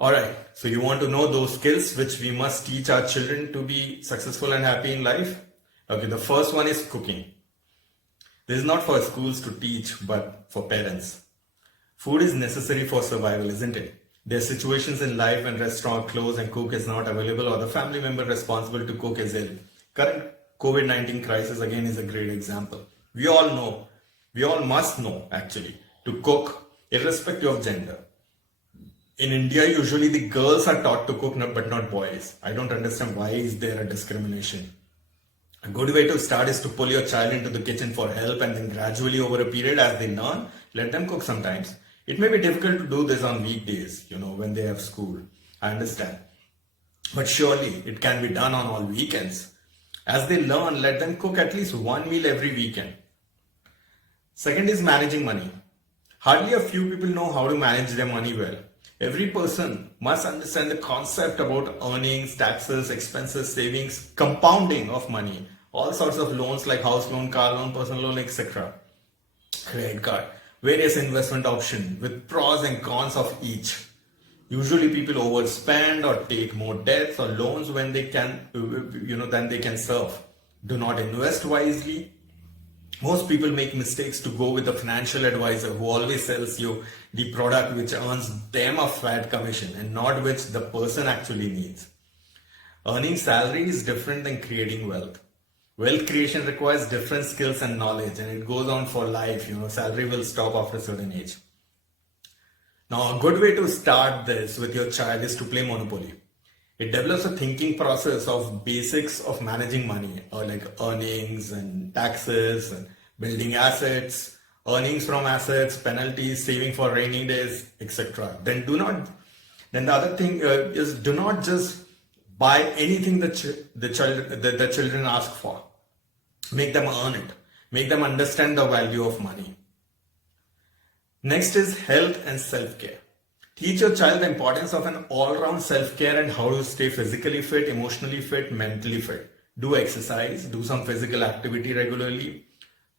Alright, so you want to know those skills which we must teach our children to be successful and happy in life? Okay, the first one is cooking. This is not for schools to teach, but for parents. Food is necessary for survival, isn't it? There are situations in life when restaurant close and cook is not available or the family member responsible to cook is ill. Current COVID-19 crisis again is a great example. We all must know actually, to cook irrespective of gender. In India, usually the girls are taught to cook, but not boys. I don't understand why is there a discrimination. A good way to start is to pull your child into the kitchen for help and then gradually over a period as they learn, let them cook sometimes. It may be difficult to do this on weekdays, when they have school. I understand. But surely it can be done on all weekends. As they learn, let them cook at least one meal every weekend. Second is managing money. Hardly a few people know how to manage their money well. Every person must understand the concept about earnings, taxes, expenses, savings, compounding of money, all sorts of loans like house loan, car loan, personal loan, etc. Credit card, various investment options with pros and cons of each. Usually people overspend or take more debts or loans when they can, than they can serve. Do not invest wisely. Most people make mistakes to go with a financial advisor who always sells you the product which earns them a fat commission and not which the person actually needs. Earning salary is different than creating wealth. Wealth creation requires different skills and knowledge and it goes on for life. Salary will stop after a certain age. Now, a good way to start this with your child is to play Monopoly. It develops a thinking process of basics of managing money, or like earnings and taxes and building assets, earnings from assets, penalties, saving for rainy days, etc. Then the other thing is do not just buy anything the children ask for. Make them earn it. Make them understand the value of money. Next is health and self-care. Teach your child the importance of an all-round self-care and how to stay physically fit, emotionally fit, mentally fit. Do exercise, do some physical activity regularly,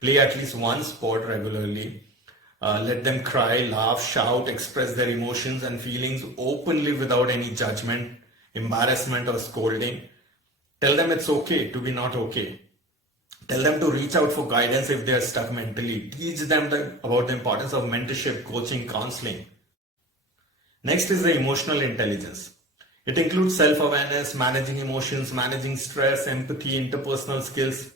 play at least one sport regularly. Let them cry, laugh, shout, express their emotions and feelings openly without any judgment, embarrassment or scolding. Tell them it's okay to be not okay. Tell them to reach out for guidance if they are stuck mentally. Teach them about the importance of mentorship, coaching, counseling. Next is the emotional intelligence. It includes self-awareness, managing emotions, managing stress, empathy, interpersonal skills.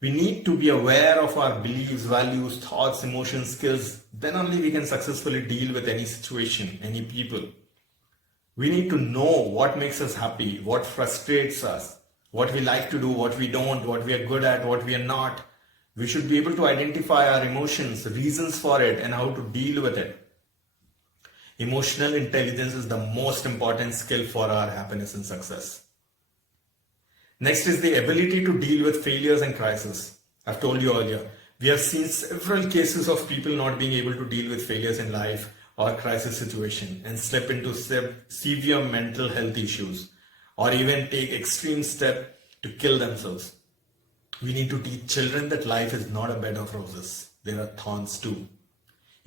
We need to be aware of our beliefs, values, thoughts, emotions, skills. Then only we can successfully deal with any situation, any people. We need to know what makes us happy, what frustrates us, what we like to do, what we don't, what we are good at, what we are not. We should be able to identify our emotions, reasons for it, and how to deal with it. Emotional intelligence is the most important skill for our happiness and success. Next is the ability to deal with failures and crises. I've told you earlier, we have seen several cases of people not being able to deal with failures in life or crisis situation and slip into severe mental health issues or even take extreme step to kill themselves. We need to teach children that life is not a bed of roses. There are thorns too.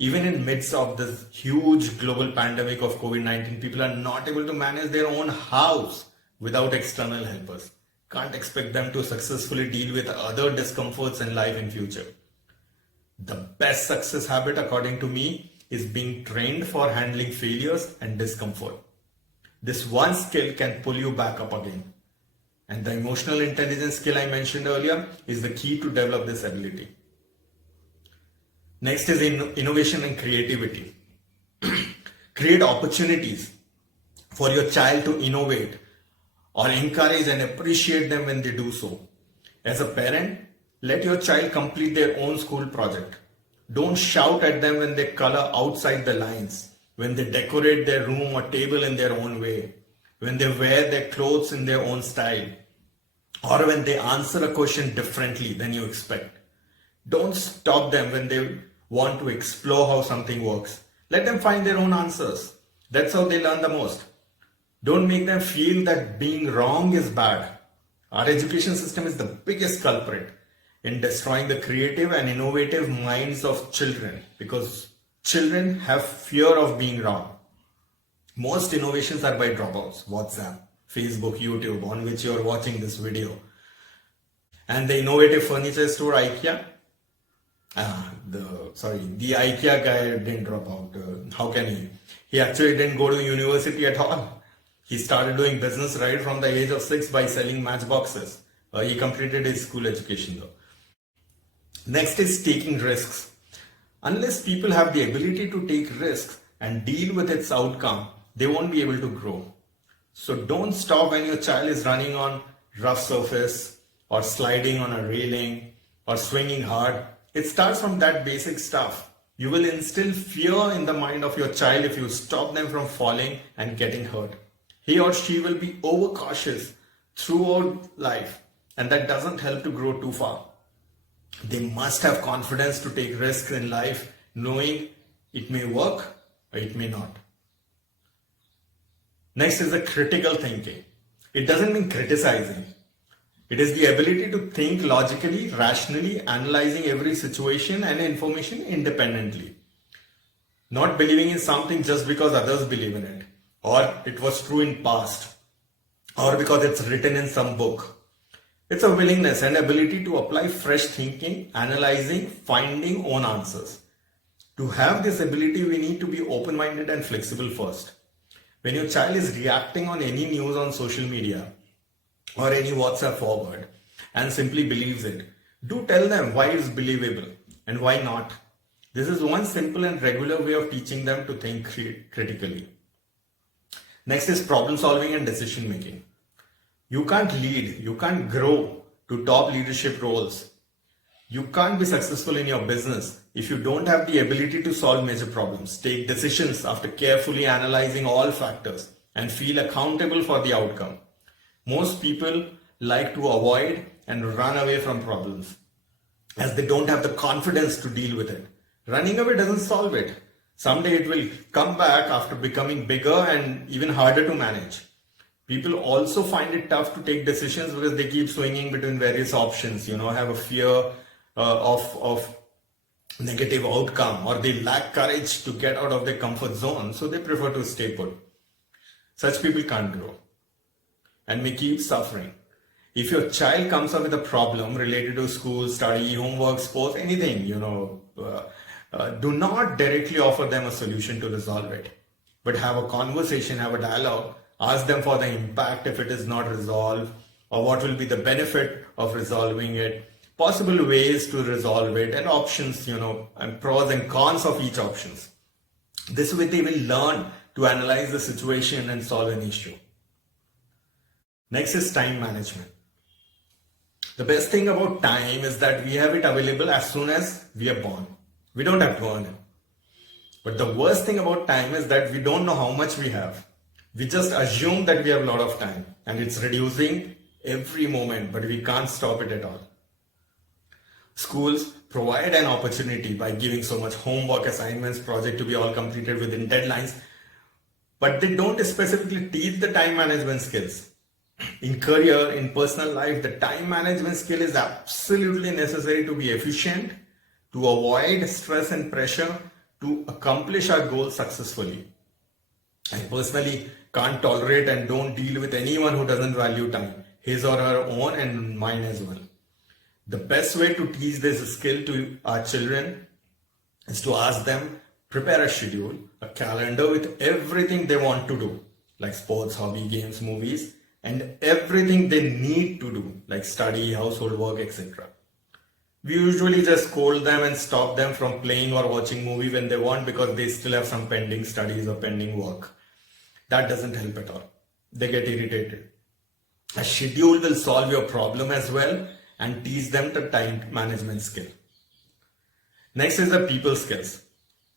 Even in midst of this huge global pandemic of COVID-19, people are not able to manage their own house without external helpers. Can't expect them to successfully deal with other discomforts in life in future. The best success habit, according to me, is being trained for handling failures and discomfort. This one skill can pull you back up again. And the emotional intelligence skill I mentioned earlier is the key to develop this ability. Next is innovation and creativity. Create opportunities for your child to innovate or encourage and appreciate them when they do so. As a parent, let your child complete their own school project. Don't shout at them when they color outside the lines, when they decorate their room or table in their own way, when they wear their clothes in their own style, or when they answer a question differently than you expect. Don't stop them when they want to explore how something works. Let them find their own answers. That's how they learn the most. Don't make them feel that being wrong is bad. Our education system is the biggest culprit in destroying the creative and innovative minds of children because children have fear of being wrong. Most innovations are by dropouts. WhatsApp, Facebook, YouTube, on which you are watching this video. And the innovative furniture store IKEA, the IKEA guy didn't drop out. How can he? He actually didn't go to university at all. He started doing business right from the age of 6 by selling matchboxes. He completed his school education though. Next is taking risks. Unless people have the ability to take risks and deal with its outcome, they won't be able to grow. So don't stop when your child is running on rough surface or sliding on a railing or swinging hard. It starts from that basic stuff. You will instill fear in the mind of your child if you stop them from falling and getting hurt. He or she will be overcautious throughout life, and that doesn't help to grow too far. They must have confidence to take risks in life, knowing it may work or it may not. Next is the critical thinking. It doesn't mean criticizing. It is the ability to think logically, rationally, analyzing every situation and information independently. Not believing in something just because others believe in it, or it was true in past, or because it's written in some book. It's a willingness and ability to apply fresh thinking, analyzing, finding own answers. To have this ability, we need to be open-minded and flexible first. When your child is reacting on any news on social media or any WhatsApp forward and simply believes it, do tell them why it's believable and why not. This is one simple and regular way of teaching them to think critically. Next is problem solving and decision making. You can't lead, you can't grow to top leadership roles. You can't be successful in your business if you don't have the ability to solve major problems, take decisions after carefully analyzing all factors, and feel accountable for the outcome. Most people like to avoid and run away from problems as they don't have the confidence to deal with it. Running away doesn't solve it. Someday it will come back after becoming bigger and even harder to manage. People also find it tough to take decisions because they keep swinging between various options, have a fear of negative outcome, or they lack courage to get out of their comfort zone, so they prefer to stay put. Such people can't grow and may keep suffering. If your child comes up with a problem related to school, study, homework, sports, anything, do not directly offer them a solution to resolve it, but have a conversation, have a dialogue, ask them for the impact if it is not resolved, or what will be the benefit of resolving it, possible ways to resolve it, and options, and pros and cons of each options. This way they will learn to analyze the situation and solve an issue. Next is time management. The best thing about time is that we have it available as soon as we are born. We don't have to earn it. But the worst thing about time is that we don't know how much we have. We just assume that we have a lot of time and it's reducing every moment, but we can't stop it at all. Schools provide an opportunity by giving so much homework, assignments, project to be all completed within deadlines, but they don't specifically teach the time management skills. In career, in personal life, the time management skill is absolutely necessary to be efficient, to avoid stress and pressure, to accomplish our goals successfully. I personally can't tolerate and don't deal with anyone who doesn't value time, his or her own and mine as well. The best way to teach this skill to our children is to ask them, prepare a schedule, a calendar with everything they want to do, like sports, hobby, games, movies, and everything they need to do, like study, household work, etc. We usually just scold them and stop them from playing or watching movie when they want because they still have some pending studies or pending work. That doesn't help at all. They get irritated. A schedule will solve your problem as well and teach them the time management skill. Next is the people skills.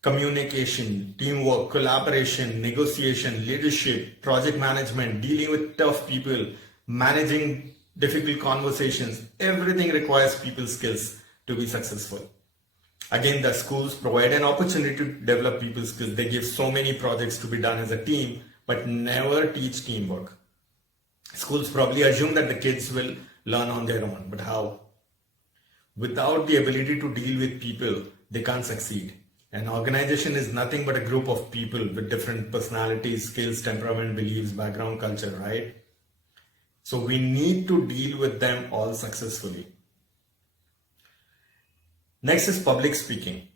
Communication, teamwork, collaboration, negotiation, leadership, project management, dealing with tough people, managing difficult conversations. Everything requires people skills to be successful. Again, the schools provide an opportunity to develop people skills. They give so many projects to be done as a team, but never teach teamwork. Schools probably assume that the kids will learn on their own, but how? Without the ability to deal with people, they can't succeed. An organization is nothing but a group of people with different personalities, skills, temperament, beliefs, background, culture, right? So we need to deal with them all successfully. Next is public speaking.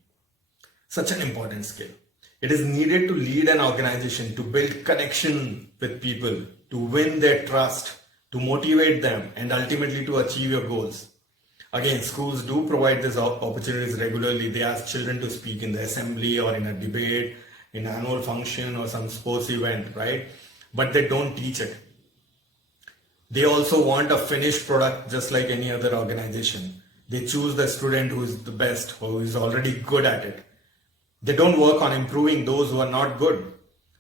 Such an important skill. It is needed to lead an organization, to build connection with people, to win their trust, to motivate them, and ultimately to achieve your goals. Again, schools do provide these opportunities regularly. They ask children to speak in the assembly or in a debate, in an annual function or some sports event, right? But they don't teach it. They also want a finished product just like any other organization. They choose the student who is the best, who is already good at it. They don't work on improving those who are not good.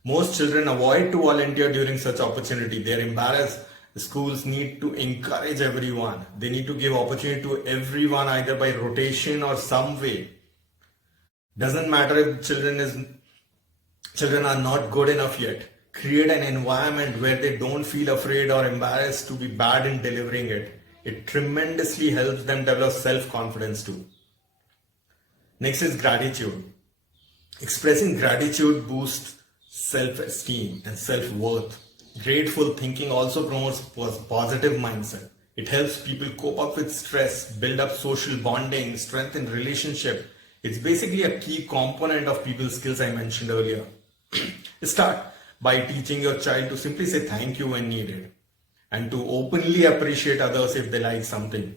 Most children avoid to volunteer during such opportunity. They are embarrassed. The schools need to encourage everyone. They need to give opportunity to everyone either by rotation or some way. Doesn't matter if children are not good enough yet. Create an environment where they don't feel afraid or embarrassed to be bad in delivering it. It tremendously helps them develop self-confidence too. Next is gratitude. Expressing gratitude boosts self-esteem and self-worth. Grateful thinking also promotes positive mindset. It helps people cope up with stress, build up social bonding, strengthen relationship. It's basically a key component of people's skills I mentioned earlier. Start by teaching your child to simply say thank you when needed and to openly appreciate others if they like something.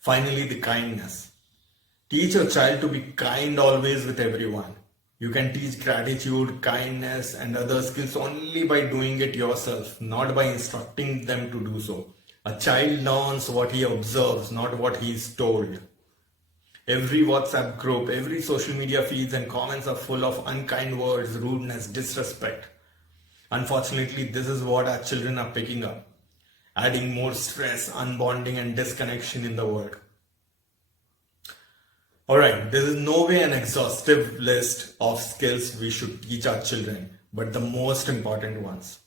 Finally, the kindness. Teach your child to be kind always with everyone. You can teach gratitude, kindness, and other skills only by doing it yourself, not by instructing them to do so. A child learns what he observes, not what he is told. Every WhatsApp group, every social media feeds and comments are full of unkind words, rudeness, disrespect. Unfortunately, this is what our children are picking up, adding more stress, unbonding, and disconnection in the world. Alright, this is no way an exhaustive list of skills we should teach our children, but the most important ones.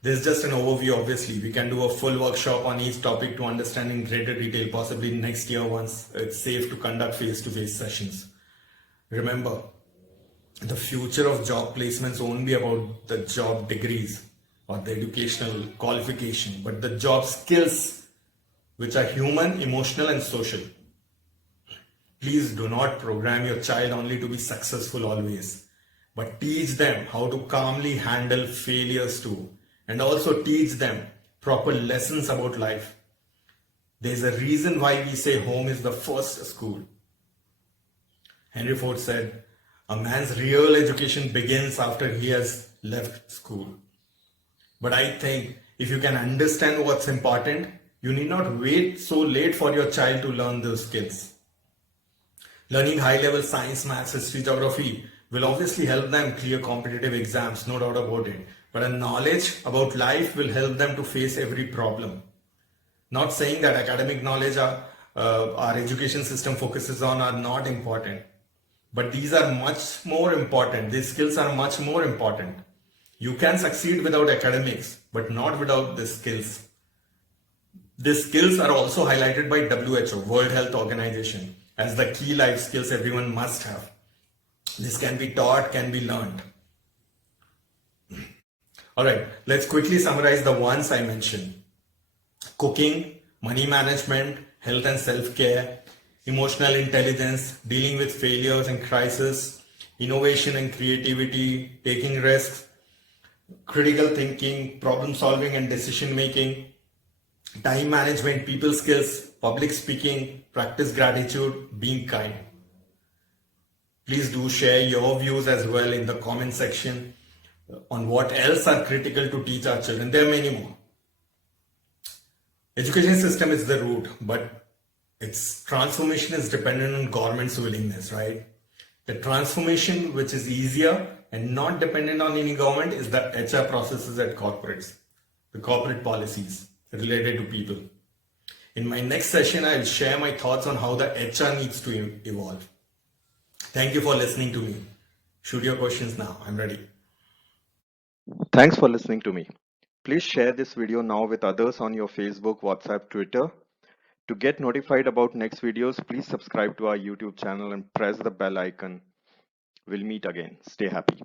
This is just an overview, obviously. We can do a full workshop on each topic to understand in greater detail, possibly next year once it's safe to conduct face-to-face sessions. Remember, the future of job placements won't be about the job degrees or the educational qualification, but the job skills, which are human, emotional, and social. Please do not program your child only to be successful always, but teach them how to calmly handle failures too, and also teach them proper lessons about life. There's a reason why we say home is the first school. Henry Ford said, a man's real education begins after he has left school. But I think if you can understand what's important, you need not wait so late for your child to learn those skills. Learning high-level science, maths, history, geography will obviously help them clear competitive exams, no doubt about it. But a knowledge about life will help them to face every problem. Not saying that academic knowledge our education system focuses on are not important. But these are much more important. These skills are much more important. You can succeed without academics, but not without the skills. These skills are also highlighted by WHO, World Health Organization, as the key life skills everyone must have. This can be taught, can be learned. Alright, let's quickly summarize the ones I mentioned. Cooking, money management, health and self-care, emotional intelligence, dealing with failures and crisis, innovation and creativity, taking risks, critical thinking, problem solving and decision making, time management, people skills, public speaking, practice gratitude, being kind. Please do share your views as well in the comment section on what else are critical to teach our children. There are many more. Education system is the root, but its transformation is dependent on government's willingness, right? The transformation which is easier and not dependent on any government is the HR processes at corporates, the corporate policies related to people. In my next session, I will share my thoughts on how the HR needs to evolve. Thank you for listening to me. Shoot your questions now. I'm ready. Thanks for listening to me. Please share this video now with others on your Facebook, WhatsApp, Twitter. To get notified about next videos, please subscribe to our YouTube channel and press the bell icon. We'll meet again. Stay happy.